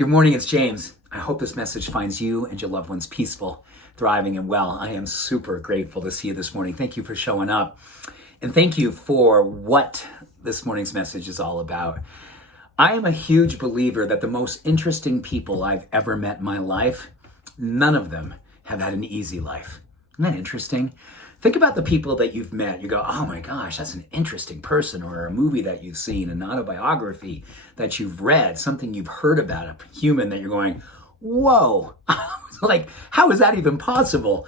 Good morning, it's James. I hope this message finds you and your loved ones peaceful, thriving, and well. I am super grateful to see you this morning. Thank you for showing up. And thank you for what this morning's message is all about. I am a huge believer that the most interesting people I've ever met in my life, none of them have had an easy life. Isn't that interesting? Think about the people that you've met. You go, oh my gosh, that's an interesting person, or a movie that you've seen, an autobiography that you've read, something you've heard about, a human that you're going, whoa, like, how is that even possible?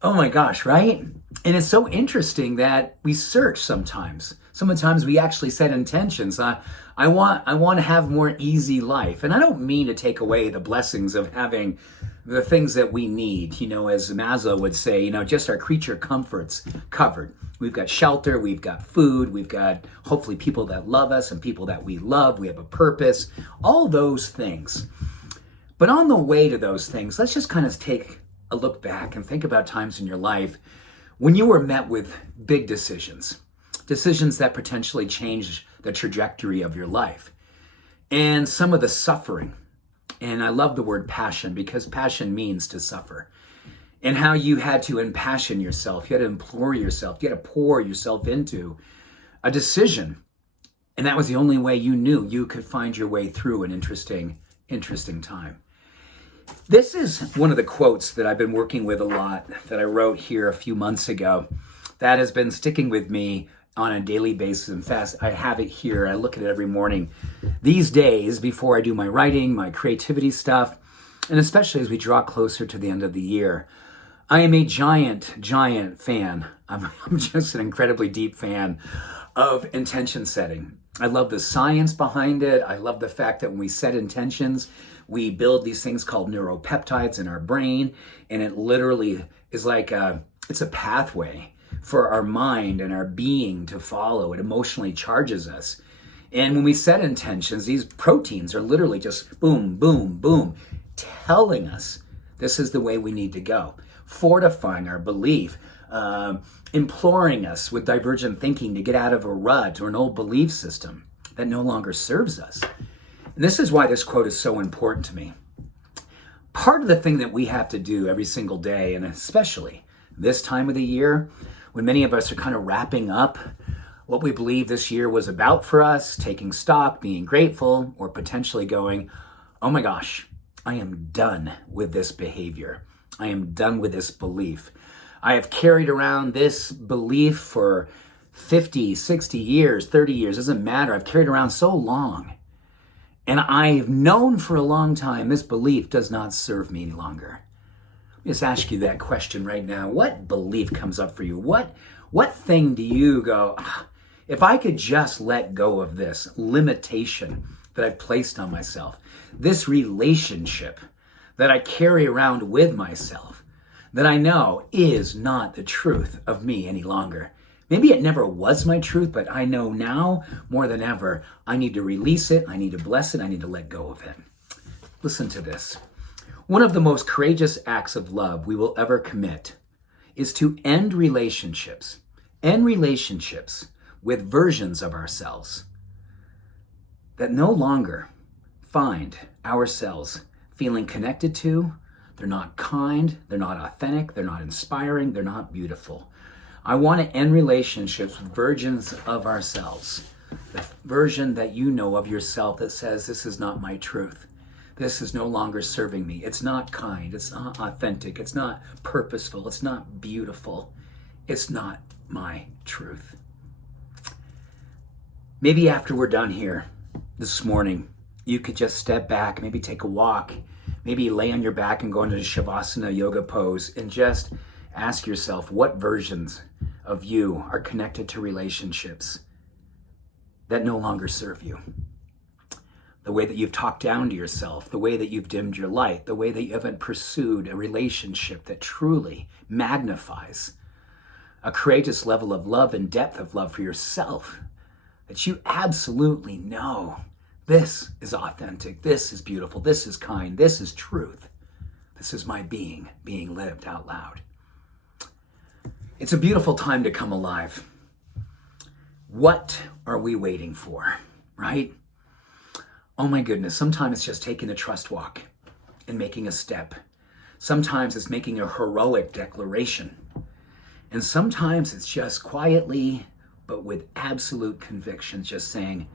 Oh my gosh, right? And it's so interesting that we search sometimes. Sometimes we actually set intentions. I want to have more easy life. And I don't mean to take away the blessings of having the things that we need, as Maslow would say, just our creature comforts covered. We've got shelter, we've got food, we've got hopefully people that love us and people that we love. We have a purpose, all those things. But on the way to those things, let's just kind of take a look back and think about times in your life when you were met with big decisions that potentially changed the trajectory of your life, and some of the suffering. And I love the word passion, because passion means to suffer. And how you had to impassion yourself, you had to implore yourself, you had to pour yourself into a decision. And that was the only way you knew you could find your way through an interesting time. This is one of the quotes that I've been working with a lot, that I wrote here a few months ago, that has been sticking with me on a daily basis. In fact, I have it here. I look at it every morning these days before I do my writing, my creativity stuff, and especially as we draw closer to the end of the year. I am a giant fan. I'm just an incredibly deep fan of intention setting. I love the science behind it. I love the fact that when we set intentions, we build these things called neuropeptides in our brain, and it literally is like it's a pathway for our mind and our being to follow. It emotionally charges us. And when we set intentions, these proteins are literally just boom, boom, boom, telling us this is the way we need to go, fortifying our belief, imploring us with divergent thinking to get out of a rut or an old belief system that no longer serves us. And this is why this quote is so important to me. Part of the thing that we have to do every single day, and especially this time of the year, when many of us are kind of wrapping up what we believe this year was about for us, taking stock, being grateful, or potentially going, oh my gosh, I am done with this behavior. I am done with this belief. I have carried around this belief for 50, 60 years, 30 years, doesn't matter. I've carried around so long. And I've known for a long time this belief does not serve me any longer. Just ask you that question right now. What belief comes up for you? What thing do you go, if I could just let go of this limitation that I've placed on myself, this relationship that I carry around with myself, that I know is not the truth of me any longer. Maybe it never was my truth, but I know now more than ever, I need to release it, I need to bless it, I need to let go of it. Listen to this. One of the most courageous acts of love we will ever commit is to end relationships with versions of ourselves that no longer find ourselves feeling connected to. They're not kind, they're not authentic, they're not inspiring, they're not beautiful. I want to end relationships with versions of ourselves, the version that you know of yourself that says, this is not my truth. This is no longer serving me. It's not kind. It's not authentic. It's not purposeful. It's not beautiful. It's not my truth. Maybe after we're done here this morning, you could just step back, maybe take a walk, maybe lay on your back and go into the Shavasana yoga pose and just ask yourself, what versions of you are connected to relationships that no longer serve you? The way that you've talked down to yourself, the way that you've dimmed your light, the way that you haven't pursued a relationship that truly magnifies a courageous level of love and depth of love for yourself, that you absolutely know this is authentic, this is beautiful, this is kind, this is truth, this is my being lived out loud. It's a beautiful time to come alive. What are we waiting for, right? Oh my goodness, sometimes it's just taking a trust walk and making a step. Sometimes it's making a heroic declaration. And sometimes it's just quietly, but with absolute conviction, just saying,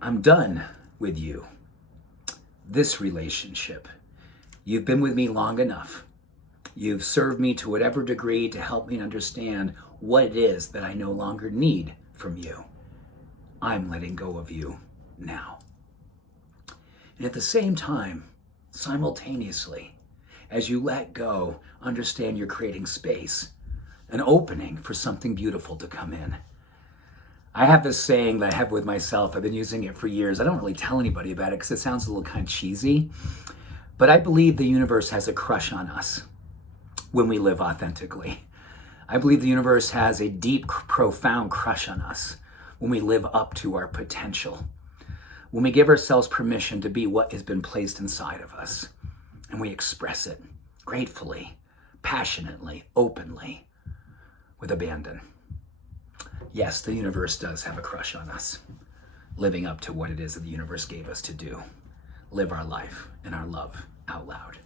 I'm done with you. This relationship. You've been with me long enough. You've served me to whatever degree to help me understand what it is that I no longer need from you. I'm letting go of you now. And at the same time, simultaneously, as you let go, understand you're creating space, an opening for something beautiful to come in. I have this saying that I have with myself. I've been using it for years. I don't really tell anybody about it because it sounds a little kind of cheesy, but I believe the universe has a crush on us when we live authentically. I believe the universe has a deep, profound crush on us when we live up to our potential, when we give ourselves permission to be what has been placed inside of us, and we express it gratefully, passionately, openly, with abandon. Yes, the universe does have a crush on us, living up to what it is that the universe gave us to do, live our life and our love out loud.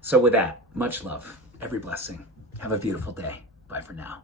So with that, much love, every blessing. Have a beautiful day. Bye for now.